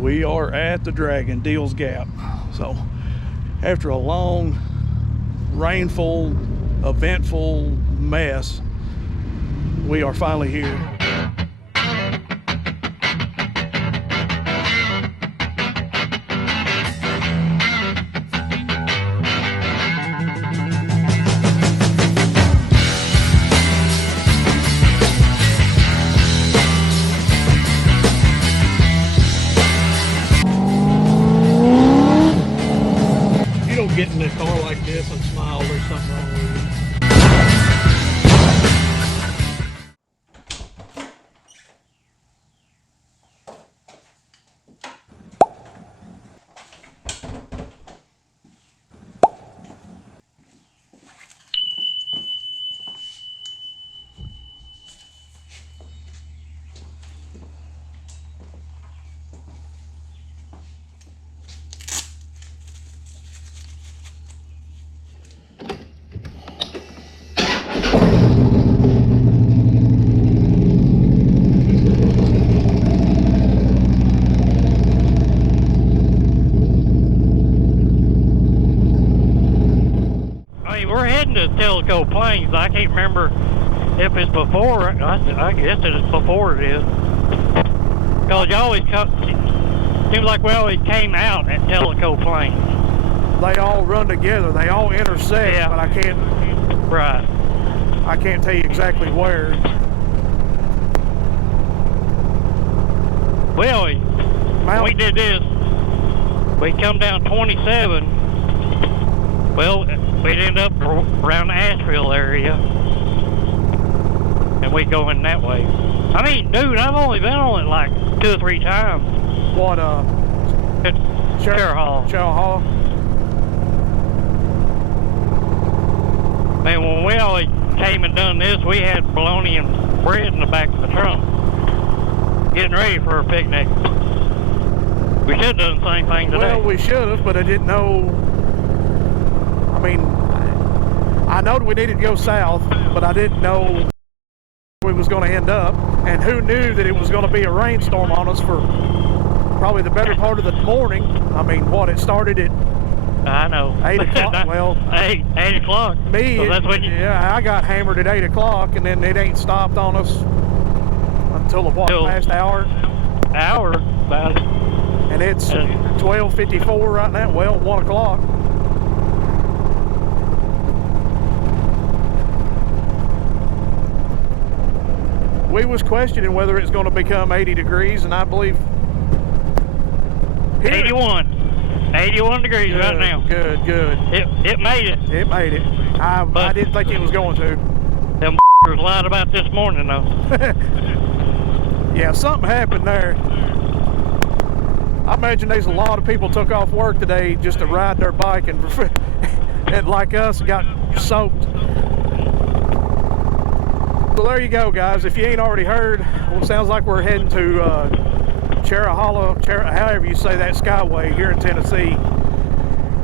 we are at the Dragon, Deals Gap. So after a long, rainful, eventful mess, we are finally here. Get in a car like this and smile, there's something wrong with you. Cherokee Plains. I can't remember if it's before. I guess it's before it is. Because you always come, seems like we always came out at Cherokee Plains. They all run together. They all intersect, yeah. But I can't. Right. I can't tell you exactly where. Well, when we did this, we come down 27. Well, we'd end up around the Asheville area, and we go in that way. I mean, dude, I've only been on it like 2 or 3 times. What, Cherohala. Cherohala? Man, when we always came and done this, we had bologna and bread in the back of the trunk, getting ready for a picnic. We should have done the same thing today. Well, we should have, but I didn't know. I mean, I know we needed to go south, but I didn't know where we was going to end up. And who knew that it was going to be a rainstorm on us for probably the better part of the morning. I mean, what, it started at... I know. 8 o'clock, well... 8 o'clock. Me, so that's when you... yeah, I got hammered at 8 o'clock, and then it ain't stopped on us until the, what, past hour? Hour, about it. And it's 12:54 right now, well, 1 o'clock. We was questioning whether it's going to become 80 degrees, and I believe... 81 degrees good, right now. Good. It made it. It made it. I didn't think it was going to. Them was lied about this morning, though. Yeah, something happened there. I imagine there's a lot of people took off work today just to ride their bike and like us, got soaked. So there you go, guys. If you ain't already heard, well, it sounds like we're heading to Cherohala, however you say that, Skyway here in Tennessee.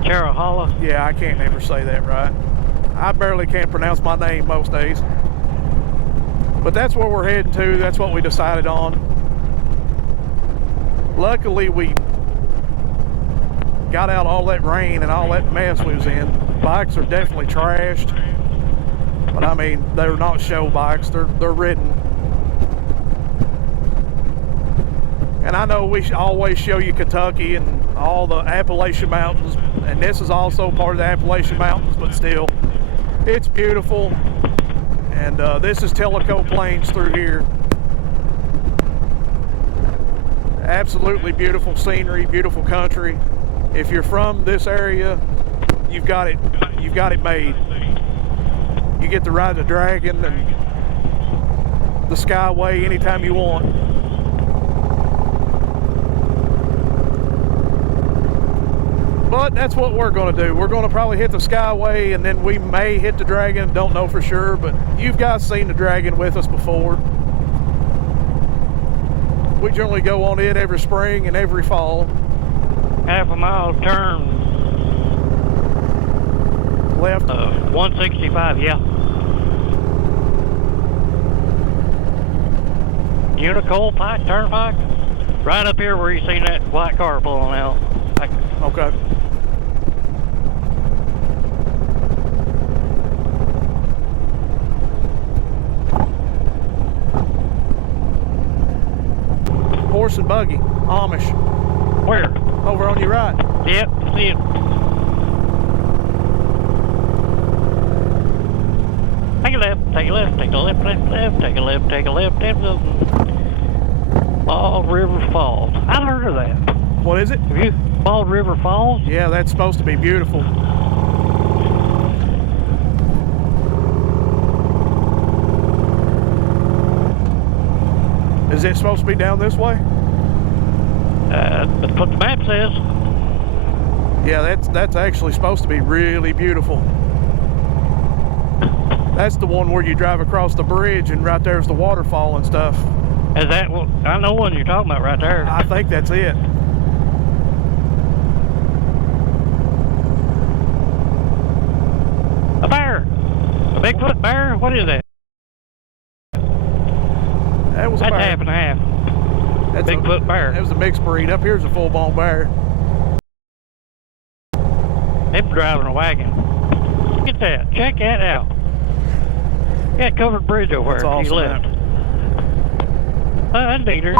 Cherohala? Yeah, I can't ever say that right. I barely can pronounce my name most days. But that's where we're heading to. That's what we decided on. Luckily, we got out all that rain and all that mess we was in. Bikes are definitely trashed. But I mean, they're not show bikes, they're ridden. And I know we always show you Kentucky and all the Appalachian Mountains, and this is also part of the Appalachian Mountains, but still, it's beautiful. And this is Cherokee Plains through here. Absolutely beautiful scenery, beautiful country. If you're from this area, you've got it made. You get to ride the Dragon and the Skyway anytime you want. But that's what we're going to do. We're going to probably hit the Skyway, and then we may hit the Dragon. Don't know for sure, but you guys seen the Dragon with us before. We generally go on it every spring and every fall. Half a mile turn. Left. 165, yeah. Unicoal Pike Turnpike? Right up here where you seen that white car pulling out. Okay. Horse and buggy, Amish. Where? Over on your right. Yep, see it. Take a left, take a left, take a left, left, left, take a left, take a left, left. Bald River Falls. I've heard of that. What is it? Have you? Bald River Falls? Yeah, that's supposed to be beautiful. Is it supposed to be down this way? That's what the map says. Yeah, that's actually supposed to be really beautiful. That's the one where you drive across the bridge and right there's the waterfall and stuff. Is that what? I know what you're talking about right there. I think that's it. A bear. A Bigfoot bear? What is that? That was a That's bear. half and half. That's Bigfoot bear. That was a mixed breed. Up here's a full-blown bear. They've been driving a wagon. Look at that. Check that out. Got covered bridge over That's where he awesome, left. man. That's neater.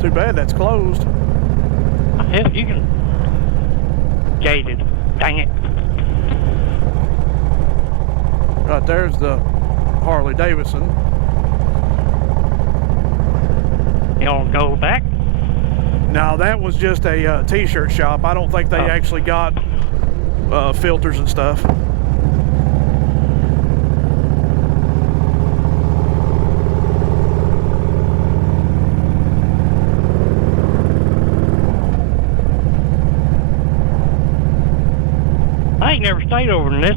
Too bad that's closed. Hell, you can. Gated. Dang it. Right there's the Harley Davidson. You don't go back? Now that was just a t-shirt shop. I don't think they actually got filters and stuff. I ain't never stayed over in this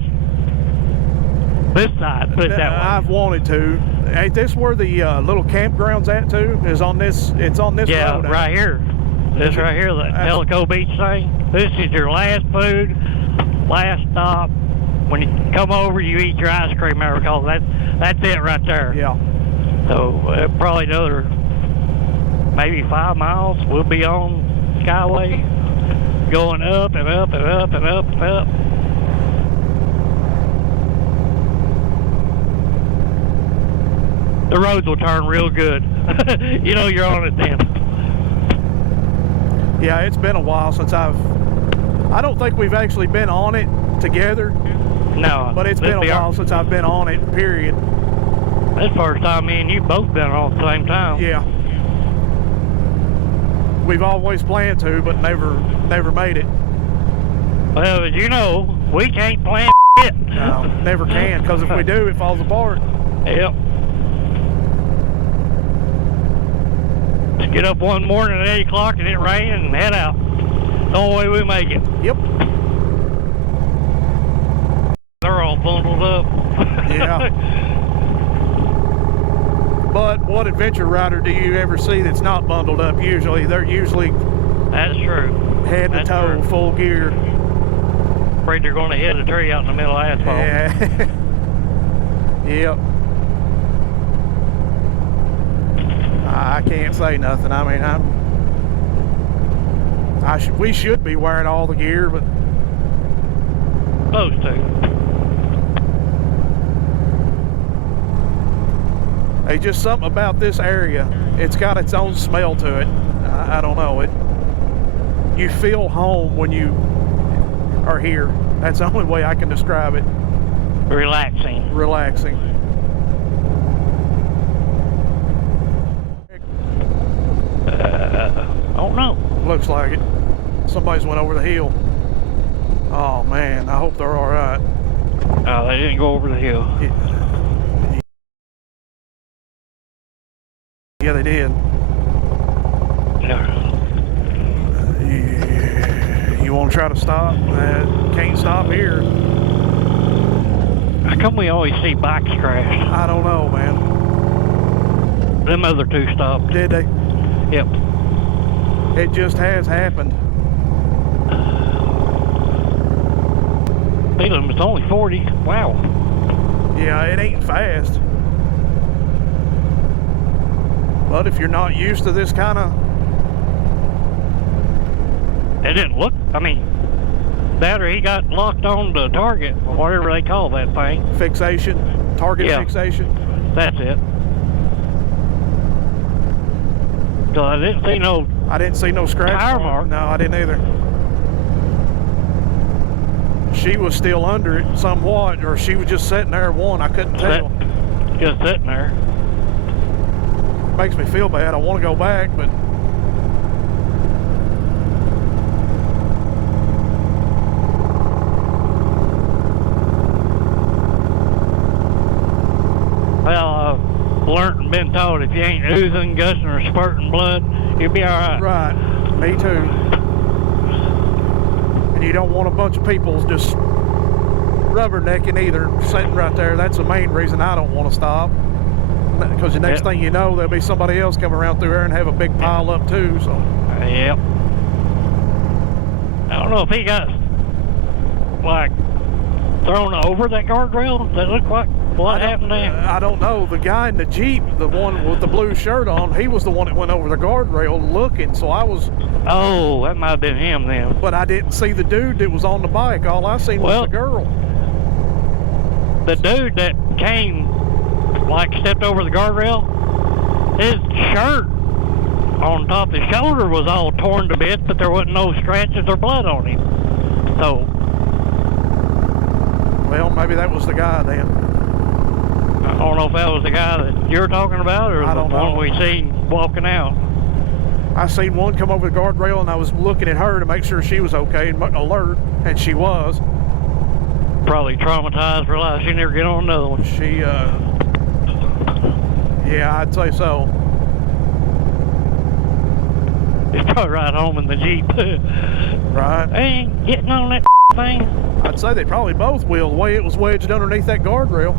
side. Put it that way. I've wanted to. Ain't this where the little campground's at too? Is on this? It's on this Yeah, road. right here. This right here, the Helico Beach thing. This is your last food, last stop. When you come over, you eat your ice cream there because that's it right there. Yeah. So probably another maybe 5 miles. We'll be on Skyway, going up and up and up and up and up. The roads will turn real good. You know you're on it then. Yeah, it's been a while since I don't think we've actually been on it together. No. But it's been a while since I've been on it, period. This first time me and you both been on at the same time. Yeah. We've always planned to, but never made it. Well, as you know, we can't plan shit. No, never can, because if we do, it falls apart. Yep. Just get up one morning at 8 o'clock and it rains and head out. The only way we make it. Yep. They're all bundled up. Yeah. But what adventure rider do you ever see that's not bundled up usually? They're usually That's true. head to That's toe, true. full gear. Afraid they're going to hit a tree out in the middle of asphalt. Yeah. Yep. I can't say nothing. I mean, we should be wearing all the gear, but Supposed to. hey, just something about this area. It's got its own smell to it. I don't know. You feel home when you are here. That's the only way I can describe it. Relaxing. Relaxing. I don't know. Looks like it. Somebody's went over the hill. Oh man, I hope they're all right. Oh, they didn't go over the hill. Yeah, they did. You want to try to stop? Can't stop here. How come we always see bikes crash? I don't know, man. Them other two stopped. Did they? Yep. It just has happened. Speed limit's only 40. Wow. Yeah, it ain't fast. But if you're not used to this kind of... It didn't look, I mean, that or he got locked on the target, or whatever they call that thing. fixation, target fixation. That's it. So I didn't see no... I didn't see no scratch tire mark. No, I didn't either. She was still under it somewhat, or she was just sitting there I couldn't tell. Just sitting there. Makes me feel bad. I want to go back, but... Well, I've learned and been told if you ain't oozing, gushing, or spurting blood, you'll be all right. Right. Me too. And you don't want a bunch of people just rubbernecking either, sitting right there. That's the main reason I don't want to stop. Because the next thing you know, there'll be somebody else coming around through there and have a big pile up too. So. Yep. I don't know if he got, like, thrown over that guardrail. That looked like what happened to him. I don't know. The guy in the Jeep, the one with the blue shirt on, he was the one that went over the guardrail looking. So I was... Oh, that might have been him then. But I didn't see the dude that was on the bike. All I seen was the girl. The dude that came, like, stepped over the guardrail, his shirt on top of his shoulder was all torn to bits, but there wasn't no scratches or blood on him. So... Well, maybe that was the guy then. I don't know if that was the guy that you're talking about or the one we seen walking out. I seen one come over the guardrail and I was looking at her to make sure she was okay and alert, and she was. Probably traumatized, realized she never get on another one. She, yeah, I'd say so. He's probably right home in the Jeep. Right. They ain't getting on that thing. I'd say they probably both will, the way it was wedged underneath that guardrail.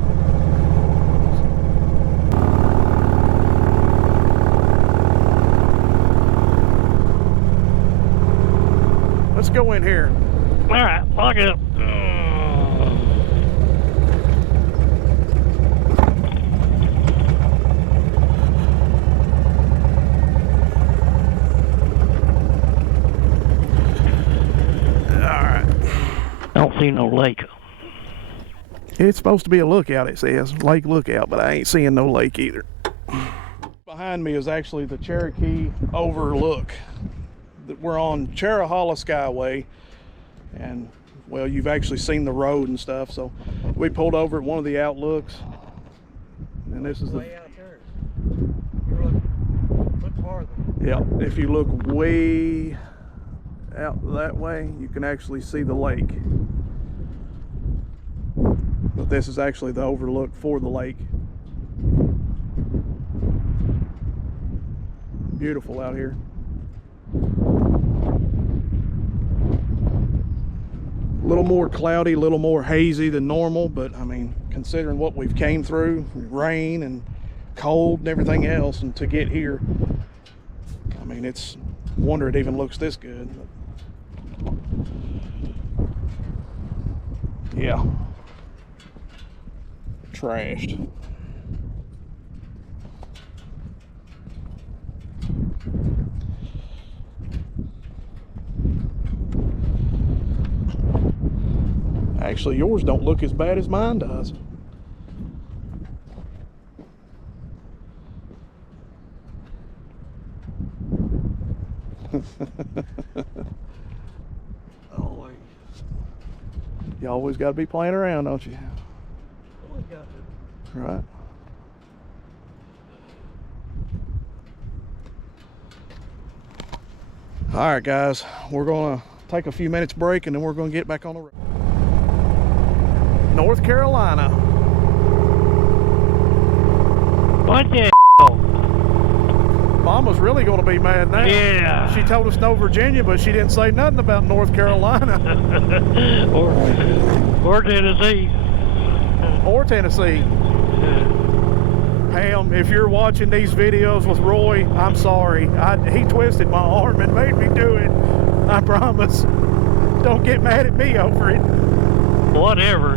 Let's go in here. All right, lock it up. Don't see no lake. It's supposed to be a lookout, it says. Lake lookout, but I ain't seeing no lake either. Behind me is actually the Cherokee overlook. We're on Cherohala Skyway, and well, you've actually seen the road and stuff, so we pulled over at one of the outlooks, and this is the way out there. You're look farther. Yeah, if you look way out that way, you can actually see the lake. But this is actually the overlook for the lake. Beautiful out here. A little more cloudy, a little more hazy than normal, but I mean, considering what we've came through, rain and cold and everything else, and to get here, I mean, it's a wonder it even looks this good. Yeah. Trashed. Actually, yours don't look as bad as mine does. Always. You always got to be playing around, don't you? Always got to. Right. All right, guys, we're gonna take a few minutes break and then we're gonna get back on the road. North Carolina. What the Mama's really gonna be mad now. Yeah. She told us no Virginia, but she didn't say nothing about North Carolina. or Tennessee. Or Tennessee. Pam, if you're watching these videos with Roy, I'm sorry. He twisted my arm and made me do it. I promise. Don't get mad at me over it. Whatever.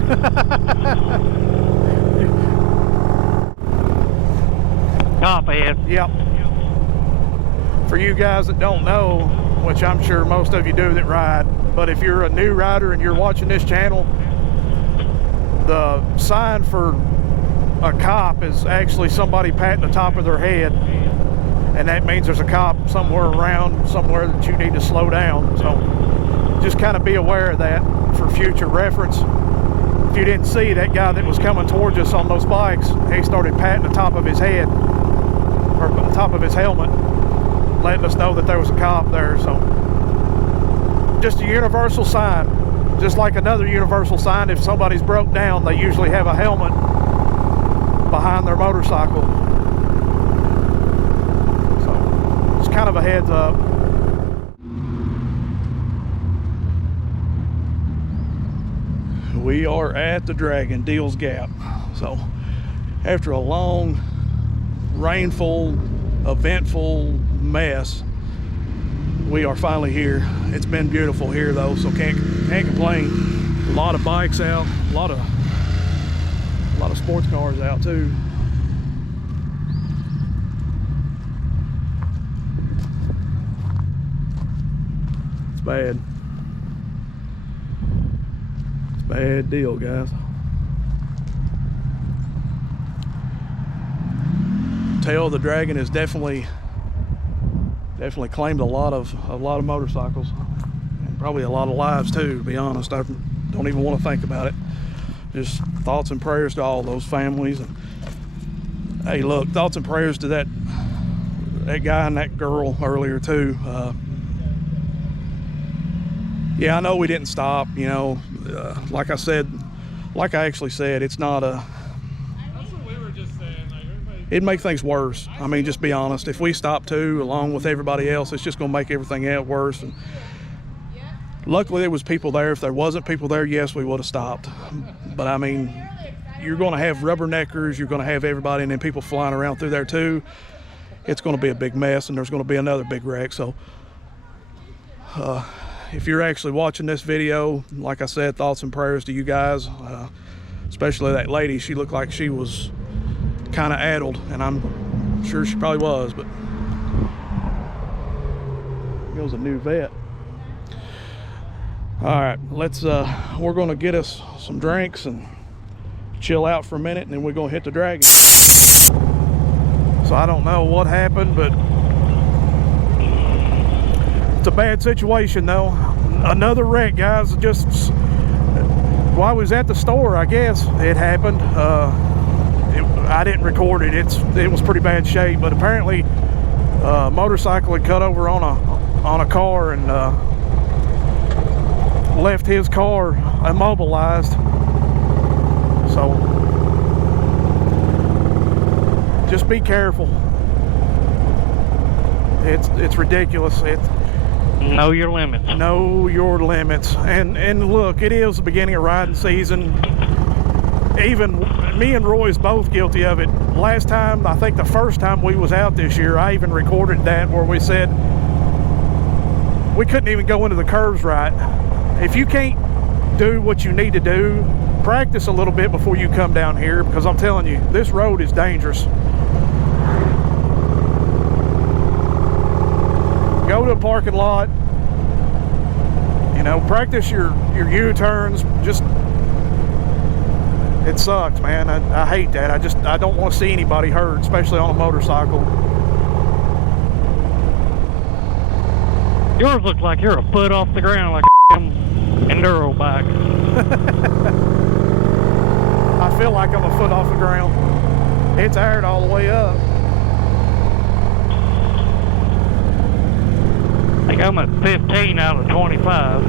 Top head. Yep. For you guys that don't know, which I'm sure most of you do that ride, but if you're a new rider and you're watching this channel, the sign for a cop is actually somebody patting the top of their head, and that means there's a cop somewhere around, somewhere that you need to slow down. So just kind of be aware of that for future reference. If you didn't see, that guy that was coming towards us on those bikes, he started patting the top of his head, or the top of his helmet, letting us know that there was a cop there. So just a universal sign, just like another universal sign. If somebody's broke down, they usually have a helmet behind their motorcycle. So it's kind of a heads up. We are at the Dragon, Deals Gap. So after a long, rainful, eventful mess, we are finally here. It's been beautiful here though, so can't complain. A lot of bikes out, a lot of sports cars out too. It's bad. It's a bad deal, guys. Tail of the Dragon has definitely claimed a lot of motorcycles, and probably a lot of lives too, to be honest. I don't even want to think about it. Just thoughts and prayers to all those families. And hey, look, thoughts and prayers to that guy and that girl earlier too. Yeah, I know we didn't stop, you know. Like I actually said, it's not a, it'd make things worse. I mean, just be honest. If we stop too, along with everybody else, it's just gonna make everything else worse. And luckily there was people there. If there wasn't people there, yes, we would have stopped. But I mean, you're gonna have rubberneckers, you're gonna have everybody, and then people flying around through there too. It's gonna be a big mess, and there's gonna be another big wreck. So if you're actually watching this video, like I said, thoughts and prayers to you guys, especially that lady. She looked like she was kind of addled, and I'm sure she probably was. But it was a new vet. All right, let's we're gonna get us some drinks and chill out for a minute, and then we're gonna hit the Dragon. So I don't know what happened, but it's a bad situation though. Another wreck, guys. Just while I was at the store, I guess it happened. I didn't record it. It was pretty bad shape, but apparently a motorcycle had cut over on a car and left his car immobilized. So just be careful. It's ridiculous. Know your limits. Know your limits. And look, it is the beginning of riding season. Even me and Roy's both guilty of it. Last time, I think the first time we was out this year, I even recorded that where we said we couldn't even go into the curves right. If you can't do what you need to do, practice a little bit before you come down here, because I'm telling you, this road is dangerous. Go to a parking lot, you know, practice your U-turns. Just, it sucks, man. I hate that. I don't want to see anybody hurt, especially on a motorcycle. Yours looks like you're a foot off the ground, like a enduro bike. I feel like I'm a foot off the ground. It's aired all the way up. I think I'm at 15 out of 25.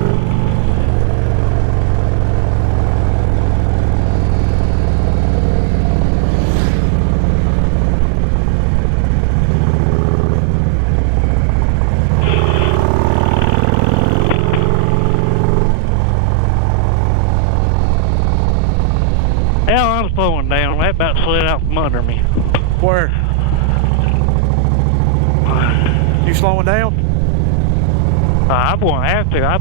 Hell, I'm slowing down. That about slid out from under me. Where? You slowing down? I won't have to. I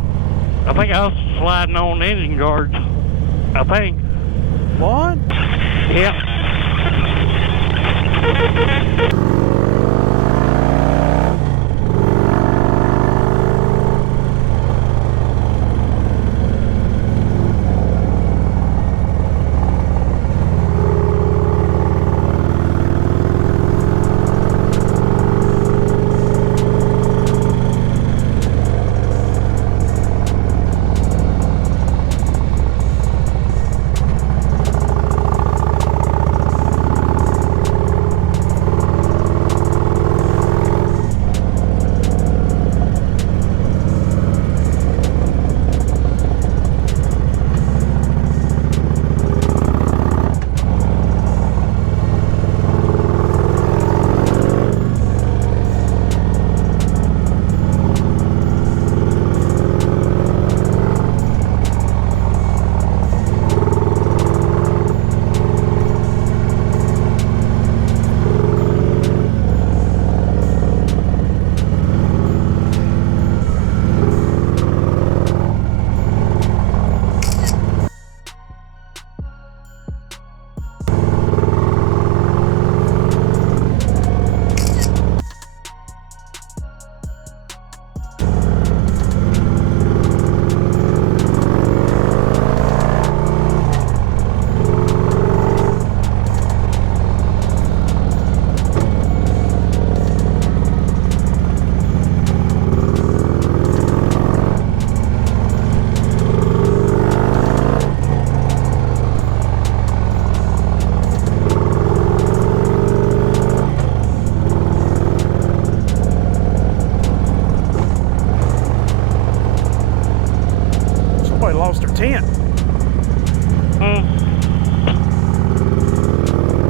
think I was sliding on engine guards. I think. What? Yeah.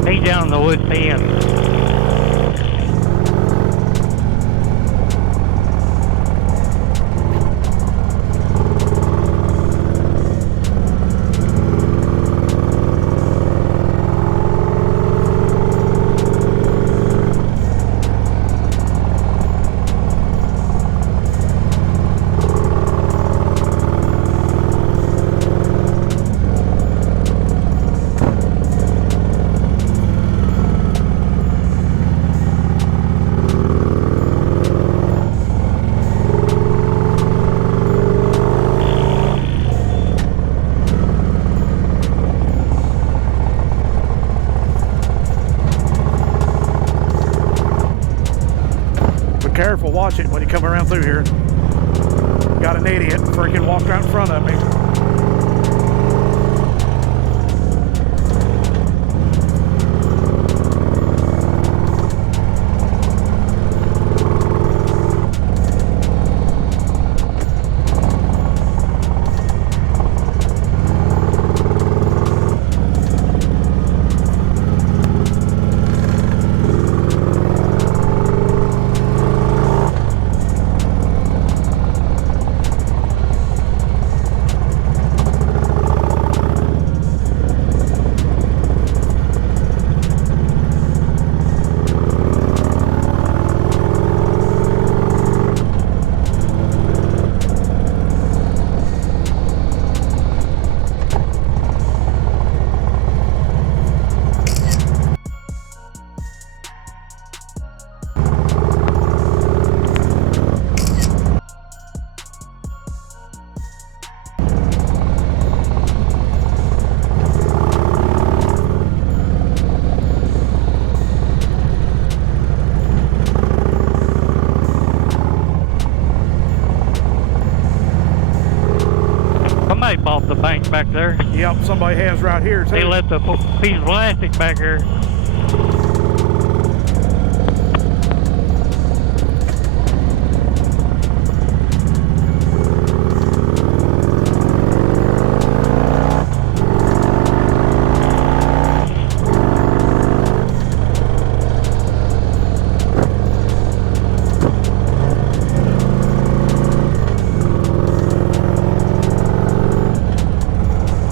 He's down in the woods pen. Careful, watch it when you come around through here. Got an idiot freaking walked right in front of me. Somebody bought the bank back there. Yep, somebody has right here too. They left a piece of plastic back here.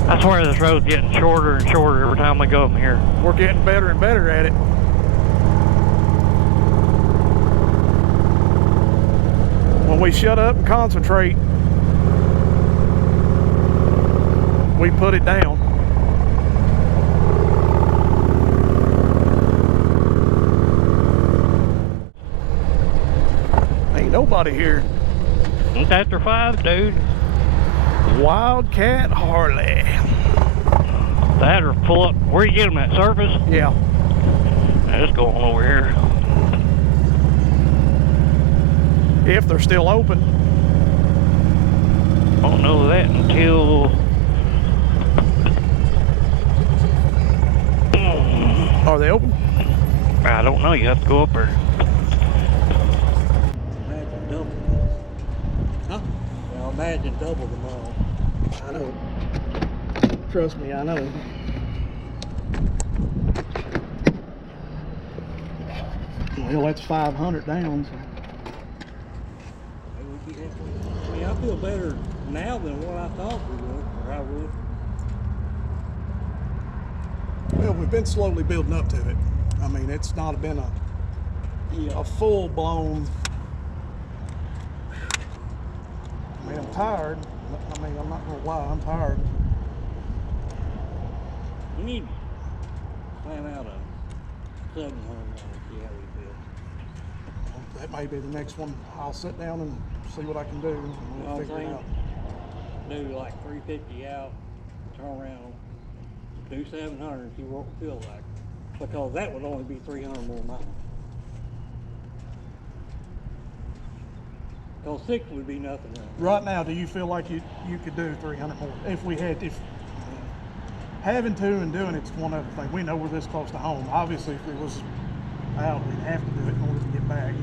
I swear this road's getting shorter and shorter every time we go from here. We're getting better and better at it. When we shut up and concentrate, we put it down. Ain't nobody here. It's after 5, dude. Wildcat Harley. That or pull up. Where you get them at? Surface? Yeah. Let's go on over here. If they're still open. Won't know that until... Are they open? I don't know. You have to go up there. Imagine double. Huh? Well, imagine double tomorrow. I know. Trust me, I know. Well, that's 500 down. So. Maybe we get halfway. I mean, I feel better now than what I thought we would, or I would. Well, we've been slowly building up to it. I mean, it's not been a full-blown... I mean, I'm tired. I mean, I'm not gonna lie, I'm tired. We need to plan out a 700 and see how we feel. That may be the next one. I'll sit down and see what I can do, and You know we'll what I'm figure it saying? out. Do like 350 out, turn around, do 700 and see what we feel like. Because that would only be 300 more miles. Because 6 would be nothing. Right now, do you feel like you could do 300 more? If we had, if having to and doing it's one other thing. We know we're this close to home. Obviously, if it was out, we'd have to do it in order to get back.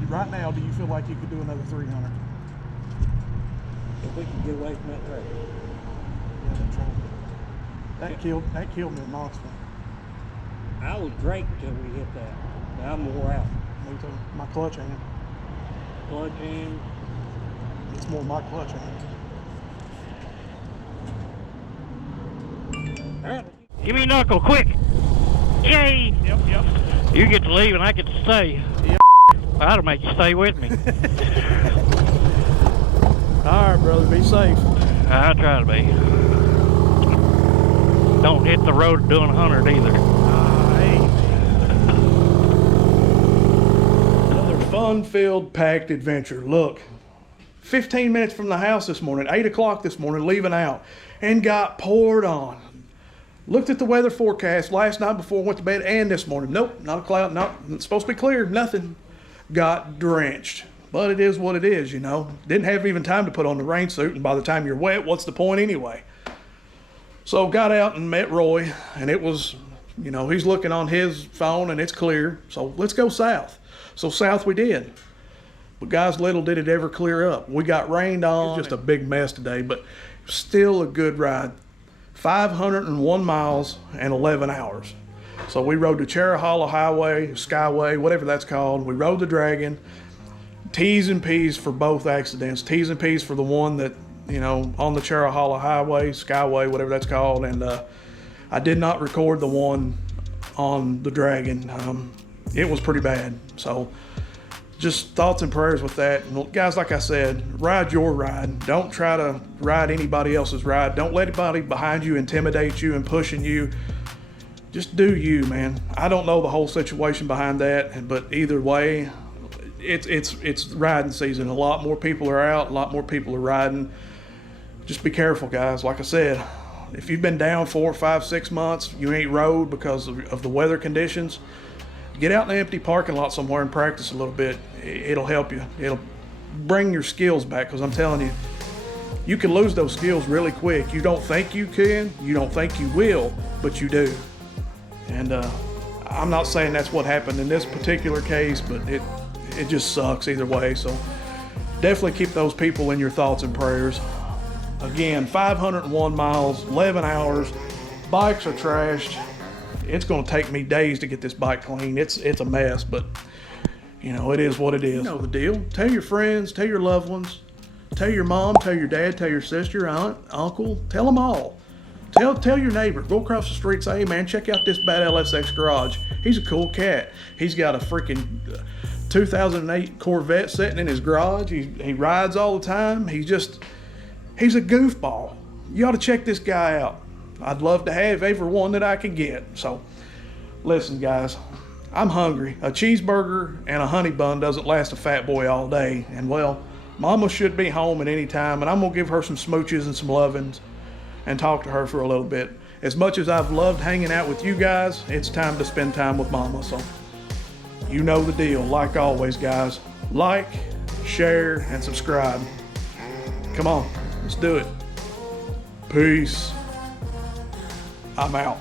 But right now, do you feel like you could do another 300? If we can get away from that traffic. Yeah, that's right. That killed me in Knoxville. I was great until we hit that. Now I'm wore out. Me too. My clutch hand. Clutch hand. It's more my clutch hand. Give me a knuckle, quick! Yay! Yep. You get to leave and I get to stay. Yep. I'll make you stay with me. All right, brother. Be safe. I'll try to be. Don't hit the road doing 100 either. Another fun-filled, packed adventure. Look, 15 minutes from the house this morning, 8 o'clock this morning, leaving out, and got poured on. Looked at the weather forecast last night before I went to bed and this morning. Nope, not a cloud, it's supposed to be clear, nothing. Got drenched. But it is what it is, you know. Didn't have even time to put on the rain suit, and by the time you're wet, what's the point anyway? So got out and met Roy, and it was, you know, he's looking on his phone and it's clear. So let's go south. So south we did. But guys, little did it ever clear up. We got rained on. Just a big mess today, but still a good ride. 501 miles and 11 hours. So we rode the Cherohala Skyway, whatever that's called. We rode the Dragon. T's and P's for both accidents. T's and P's for the one that, you know, on the Cherohala Skyway, whatever that's called. And I did not record the one on the Dragon. It was pretty bad. So just thoughts and prayers with that. And guys, like I said, ride your ride. Don't try to ride anybody else's ride. Don't let anybody behind you intimidate you and pushing you. Just do you, man. I don't know the whole situation behind that, but either way, it's riding season. A lot more people are out. A lot more people are riding. Just be careful, guys. Like I said, if you've been down 4, 5, 6 months, you ain't rode because of the weather conditions, get out in the empty parking lot somewhere and practice a little bit. It'll help you. It'll bring your skills back, because I'm telling you, you can lose those skills really quick. You don't think you can, you don't think you will, but you do. And I'm not saying that's what happened in this particular case, but it just sucks either way. So definitely keep those people in your thoughts and prayers. Again, 501 miles, 11 hours. Bikes are trashed. It's going to take me days to get this bike clean. It's a mess, but you know, it is what it is. You know the deal. Tell your friends, tell your loved ones, tell your mom, tell your dad, tell your sister, aunt, uncle, tell them all. Tell your neighbor. Go across the street, say, hey man, check out this bad LSX garage. He's a cool cat. He's got a freaking 2008 Corvette sitting in his garage. He rides all the time. He's a goofball. You ought to check this guy out. I'd love to have every one that I can get. So listen, guys, I'm hungry. A cheeseburger and a honey bun doesn't last a fat boy all day. And well, mama should be home at any time, and I'm gonna give her some smooches and some lovins and talk to her for a little bit. As much as I've loved hanging out with you guys, it's time to spend time with mama. So you know the deal. Like always, guys, like, share, and subscribe. Come on, let's do it. Peace. I'm out.